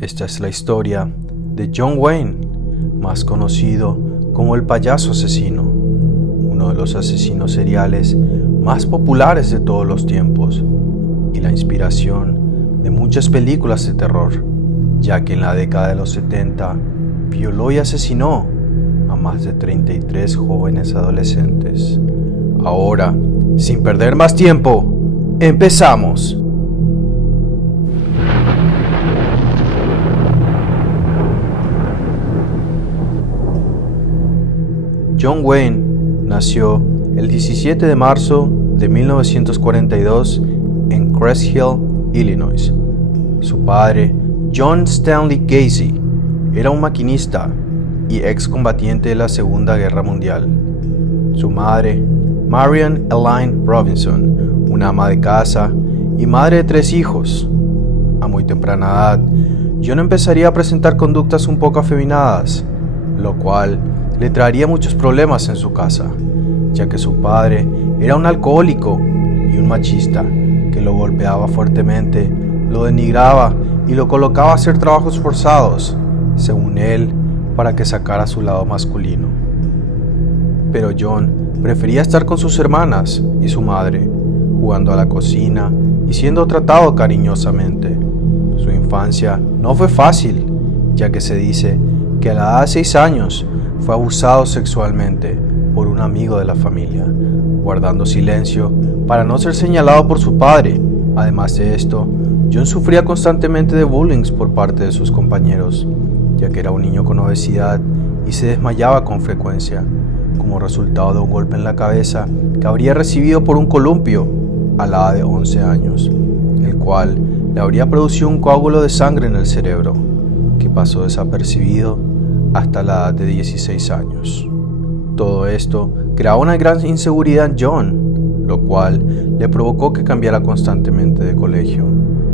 Esta es la historia de John Wayne, más conocido como el payaso asesino, uno de los asesinos seriales más populares de todos los tiempos y la inspiración de muchas películas de terror, ya que en la década de los 70 violó y asesinó a más de 33 jóvenes adolescentes. Ahora, sin perder más tiempo, empezamos. John Wayne nació el 17 de marzo de 1942 en Crest Hill, Illinois. Su padre, John Stanley Gacy, era un maquinista y excombatiente de la Segunda Guerra Mundial. Su madre, Marian Elaine Robinson, una ama de casa y madre de 3 hijos. A muy temprana edad, John empezaría a presentar conductas un poco afeminadas, lo cual le traería muchos problemas en su casa, ya que su padre era un alcohólico y un machista que lo golpeaba fuertemente, lo denigraba y lo colocaba a hacer trabajos forzados, según él, para que sacara su lado masculino. Pero John prefería estar con sus hermanas y su madre, jugando a la cocina y siendo tratado cariñosamente. Su infancia no fue fácil, ya que se dice que a la edad de 6 años fue abusado sexualmente por un amigo de la familia, guardando silencio para no ser señalado por su padre. Además de esto, John sufría constantemente de bullying por parte de sus compañeros, ya que era un niño con obesidad y se desmayaba con frecuencia, como resultado de un golpe en la cabeza que habría recibido por un columpio a la edad de 11 años, el cual le habría producido un coágulo de sangre en el cerebro, que pasó desapercibido hasta la edad de 16 años. Todo esto creaba una gran inseguridad en John, lo cual le provocó que cambiara constantemente de colegio,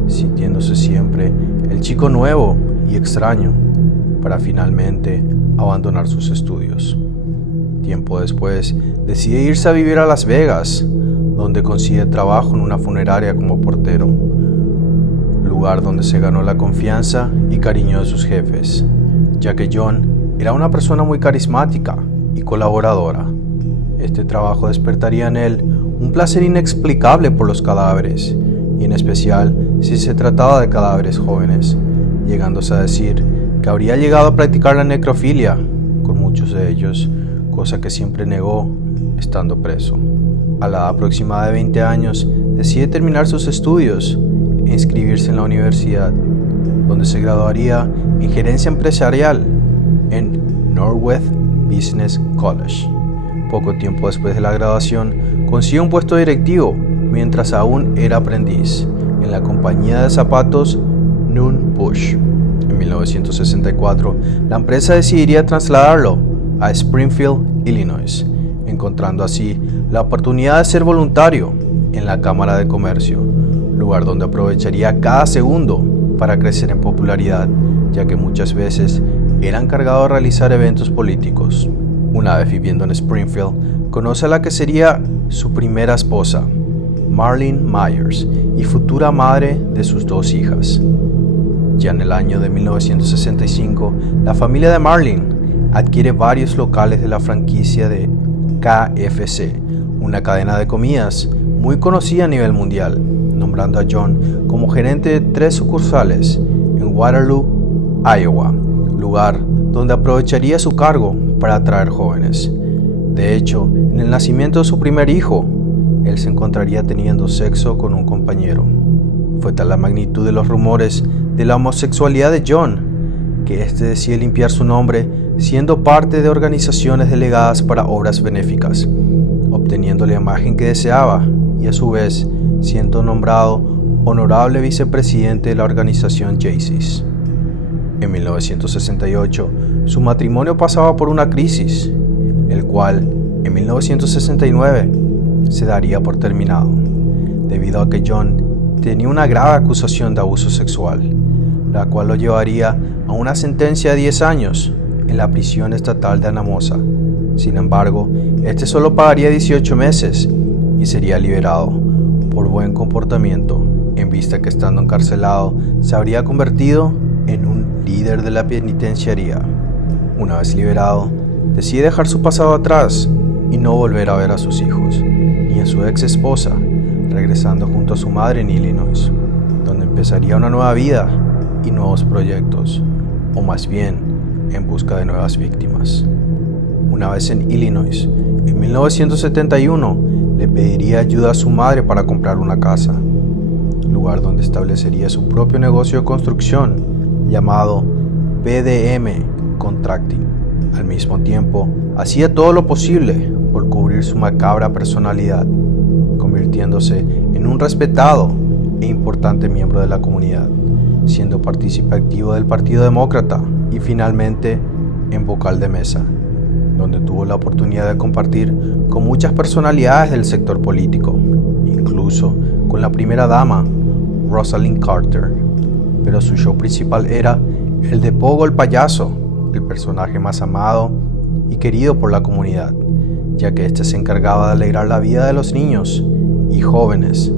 sintiéndose siempre el chico nuevo y extraño, para finalmente abandonar sus estudios. Tiempo después, decide irse a vivir a Las Vegas, donde consigue trabajo en una funeraria como portero, lugar donde se ganó la confianza y cariño de sus jefes, ya que John era una persona muy carismática y colaboradora. Este trabajo despertaría en él un placer inexplicable por los cadáveres, y en especial si se trataba de cadáveres jóvenes, llegándose a decir que habría llegado a practicar la necrofilia con muchos de ellos, cosa que siempre negó estando preso. A la edad aproximada de 20 años, decide terminar sus estudios e inscribirse en la universidad, donde se graduaría en gerencia empresarial en Northwest Business College. Poco tiempo después de la graduación, consigue un puesto directivo mientras aún era aprendiz en la compañía de zapatos Nunn Bush. En 1964, la empresa decidiría trasladarlo a Springfield, Illinois, encontrando así la oportunidad de ser voluntario en la Cámara de Comercio, lugar donde aprovecharía cada segundo para crecer en popularidad, ya que muchas veces era encargado de realizar eventos políticos. Una vez viviendo en Springfield, conoce a la que sería su primera esposa, Marlene Myers, y futura madre de sus 2 hijas. Ya en el año de 1965, la familia de Marlene adquiere varios locales de la franquicia de KFC, una cadena de comidas muy conocida a nivel mundial, nombrando a John como gerente de 3 sucursales en Waterloo, Iowa, lugar donde aprovecharía su cargo para atraer jóvenes. De hecho, en el nacimiento de su primer hijo, él se encontraría teniendo sexo con un compañero. Fue tal la magnitud de los rumores de la homosexualidad de John, que éste decide limpiar su nombre siendo parte de organizaciones delegadas para obras benéficas, obteniendo la imagen que deseaba y a su vez siendo nombrado honorable vicepresidente de la organización Jaycees. En 1968, su matrimonio pasaba por una crisis, el cual en 1969 se daría por terminado, debido a que John tenía una grave acusación de abuso sexual, la cual lo llevaría a una sentencia de 10 años en la prisión estatal de Anamosa. Sin embargo, este solo pagaría 18 meses y sería liberado por buen comportamiento, en vista que estando encarcelado se habría convertido en un líder de la penitenciaría. Una vez liberado, decide dejar su pasado atrás y no volver a ver a sus hijos, ni a su ex esposa, regresando junto a su madre en Illinois, donde empezaría una nueva vida y nuevos proyectos, o más bien, en busca de nuevas víctimas. Una vez en Illinois, en 1971, le pediría ayuda a su madre para comprar una casa, lugar donde establecería su propio negocio de construcción llamado PDM Contracting. Al mismo tiempo, hacía todo lo posible por cubrir su macabra personalidad, convirtiéndose en un respetado e importante miembro de la comunidad, siendo partícipe activo del Partido Demócrata y finalmente en vocal de mesa, donde tuvo la oportunidad de compartir con muchas personalidades del sector político, incluso con la primera dama, Rosalynn Carter. Pero su show principal era el de Pogo el payaso, el personaje más amado y querido por la comunidad, ya que este se encargaba de alegrar la vida de los niños y jóvenes,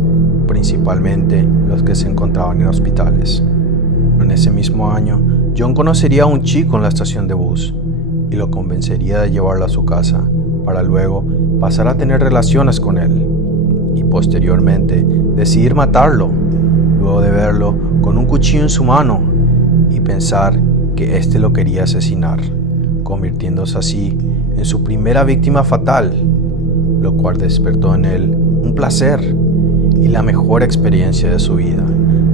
principalmente los que se encontraban en hospitales. En ese mismo año, John conocería a un chico en la estación de bus y lo convencería de llevarlo a su casa, para luego pasar a tener relaciones con él y posteriormente decidir matarlo, luego de verlo con un cuchillo en su mano y pensar que éste lo quería asesinar, convirtiéndose así en su primera víctima fatal, lo cual despertó en él un placer y la mejor experiencia de su vida,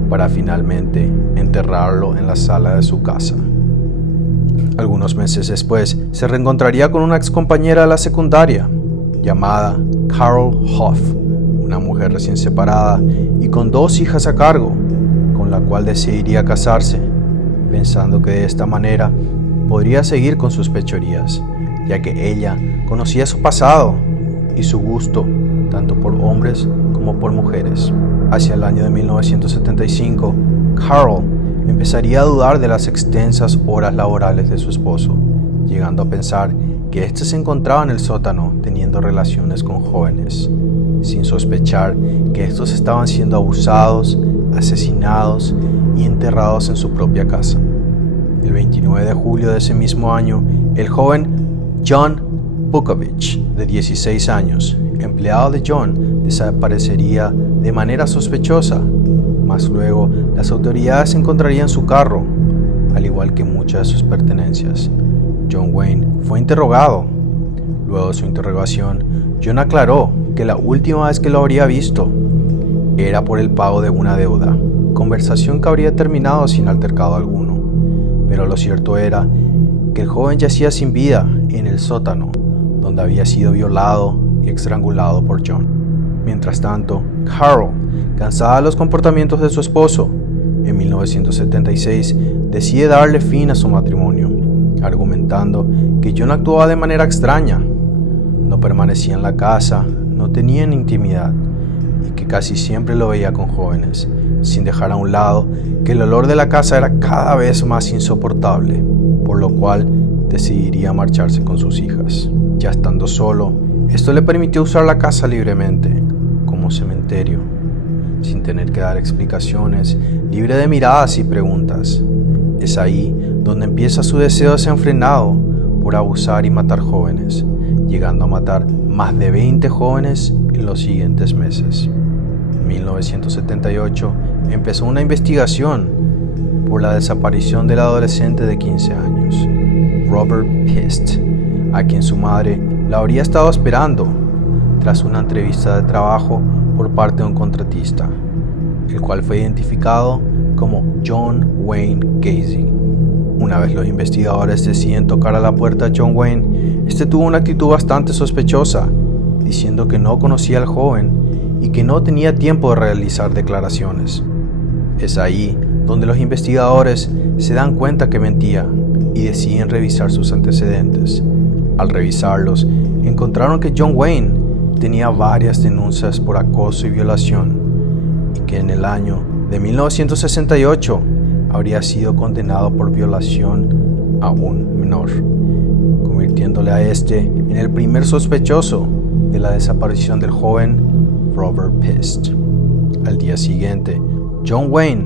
para finalmente enterrarlo en la sala de su casa. Algunos meses después, se reencontraría con una excompañera de la secundaria, llamada Carol Hoff, una mujer recién separada y con 2 hijas a cargo, con la cual decidiría casarse, pensando que de esta manera podría seguir con sus fechorías, ya que ella conocía su pasado y su gusto tanto por hombres como por mujeres. Hacia el año de 1975, Carol empezaría a dudar de las extensas horas laborales de su esposo, llegando a pensar que éste se encontraba en el sótano teniendo relaciones con jóvenes, sin sospechar que estos estaban siendo abusados, asesinados y enterrados en su propia casa. El 29 de julio de ese mismo año, el joven John Bukovich, de 16 años, empleado de John, desaparecería de manera sospechosa, mas luego las autoridades encontrarían su carro, al igual que muchas de sus pertenencias. John Wayne fue interrogado. Luego de su interrogación, John aclaró que la última vez que lo habría visto era por el pago de una deuda, conversación que habría terminado sin altercado alguno. Pero lo cierto era que el joven yacía sin vida en el sótano, donde había sido violado y estrangulado por John. Mientras tanto, Carol, cansada de los comportamientos de su esposo, en 1976 decide darle fin a su matrimonio, argumentando que John actuaba de manera extraña, no permanecía en la casa, no tenían intimidad y que casi siempre lo veía con jóvenes, sin dejar a un lado que el olor de la casa era cada vez más insoportable, por lo cual decidiría marcharse con sus hijas. Ya estando solo, esto le permitió usar la casa libremente, como cementerio, sin tener que dar explicaciones, libre de miradas y preguntas. Es ahí donde empieza su deseo desenfrenado por abusar y matar jóvenes, llegando a matar más de 20 jóvenes en los siguientes meses. En 1978 empezó una investigación por la desaparición del adolescente de 15 años, Robert Pist, a quien su madre la habría estado esperando tras una entrevista de trabajo por parte de un contratista, el cual fue identificado como John Wayne Gacy. Una vez los investigadores deciden tocar a la puerta de John Wayne, este tuvo una actitud bastante sospechosa, diciendo que no conocía al joven y que no tenía tiempo de realizar declaraciones. Es ahí donde los investigadores se dan cuenta que mentía y deciden revisar sus antecedentes. Al revisarlos, encontraron que John Wayne tenía varias denuncias por acoso y violación y que en el año de 1968 habría sido condenado por violación a un menor, convirtiéndole a este en el primer sospechoso de la desaparición del joven Robert Pist. Al día siguiente, John Wayne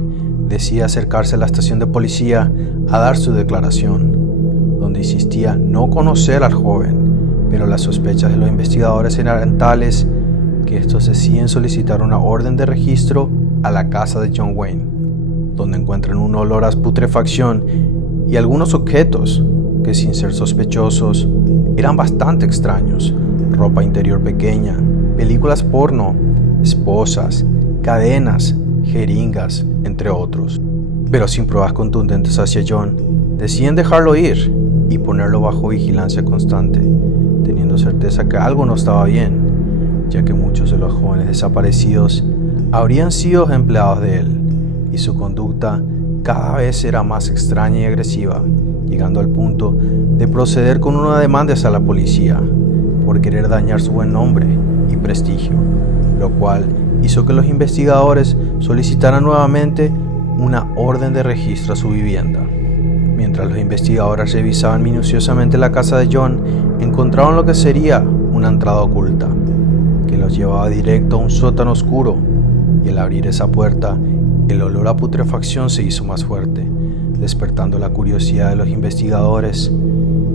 decide acercarse a la estación de policía a dar su declaración, donde insistía no conocer al joven, pero las sospechas de los investigadores eran tales que estos deciden solicitar una orden de registro a la casa de John Wayne, donde encuentran un olor a putrefacción y algunos objetos que, sin ser sospechosos, eran bastante extraños: ropa interior pequeña, películas porno, esposas, cadenas, jeringas, entre otros. Pero sin pruebas contundentes hacia John, deciden dejarlo ir y ponerlo bajo vigilancia constante, teniendo certeza que algo no estaba bien, ya que muchos de los jóvenes desaparecidos habrían sido empleados de él, y su conducta cada vez era más extraña y agresiva, llegando al punto de proceder con una demanda hacia la policía por querer dañar su buen nombre y prestigio, lo cual hizo que los investigadores solicitaran nuevamente una orden de registro a su vivienda. Mientras los investigadores revisaban minuciosamente la casa de John, encontraron lo que sería una entrada oculta, que los llevaba directo a un sótano oscuro, y al abrir esa puerta, el olor a putrefacción se hizo más fuerte, despertando la curiosidad de los investigadores,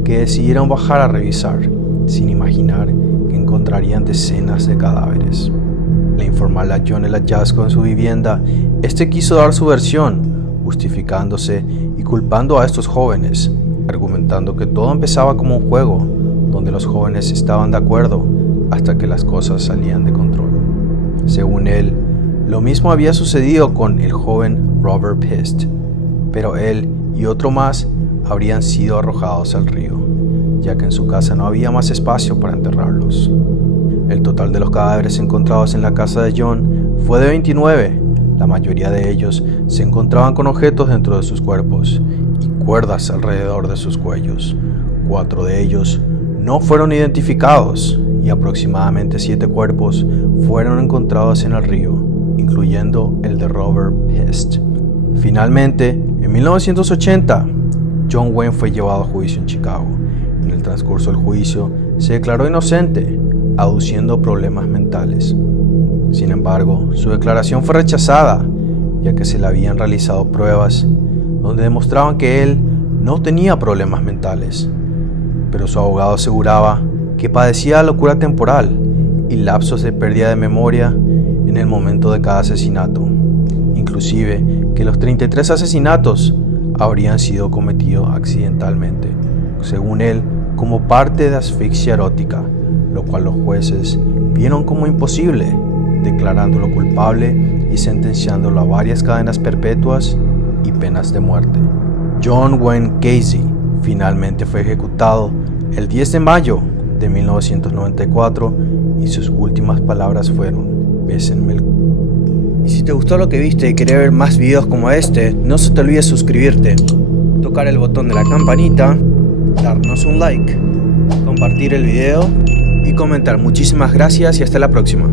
que decidieron bajar a revisar, sin imaginar que encontrarían decenas de cadáveres. Al informarle a John el hallazgo en su vivienda, este quiso dar su versión, justificándose y culpando a estos jóvenes, argumentando que todo empezaba como un juego, donde los jóvenes estaban de acuerdo hasta que las cosas salían de control. Según él, lo mismo había sucedido con el joven Robert Pist, pero él y otro más habrían sido arrojados al río, ya que en su casa no había más espacio para enterrarlos. El total de los cadáveres encontrados en la casa de John fue de 29. La mayoría de ellos se encontraban con objetos dentro de sus cuerpos y cuerdas alrededor de sus cuellos. 4 de ellos no fueron identificados y aproximadamente 7 cuerpos fueron encontrados en el río, incluyendo el de Robert Pist. Finalmente, en 1980, John Wayne fue llevado a juicio en Chicago. En el transcurso del juicio, se declaró inocente, aduciendo problemas mentales. Sin embargo, su declaración fue rechazada, ya que se le habían realizado pruebas donde demostraban que él no tenía problemas mentales, pero su abogado aseguraba que padecía locura temporal y lapsos de pérdida de memoria en el momento de cada asesinato, inclusive que los 33 asesinatos habrían sido cometidos accidentalmente, según él, como parte de asfixia erótica, lo cual los jueces vieron como imposible, declarándolo culpable y sentenciándolo a varias cadenas perpetuas y penas de muerte. John Wayne Gacy finalmente fue ejecutado el 10 de mayo de 1994 y sus últimas palabras fueron: "Bésenme el c-". Y si te gustó lo que viste y querés ver más videos como este, no se te olvide suscribirte, tocar el botón de la campanita, darnos un like, compartir el video y comentar. Muchísimas gracias y hasta la próxima.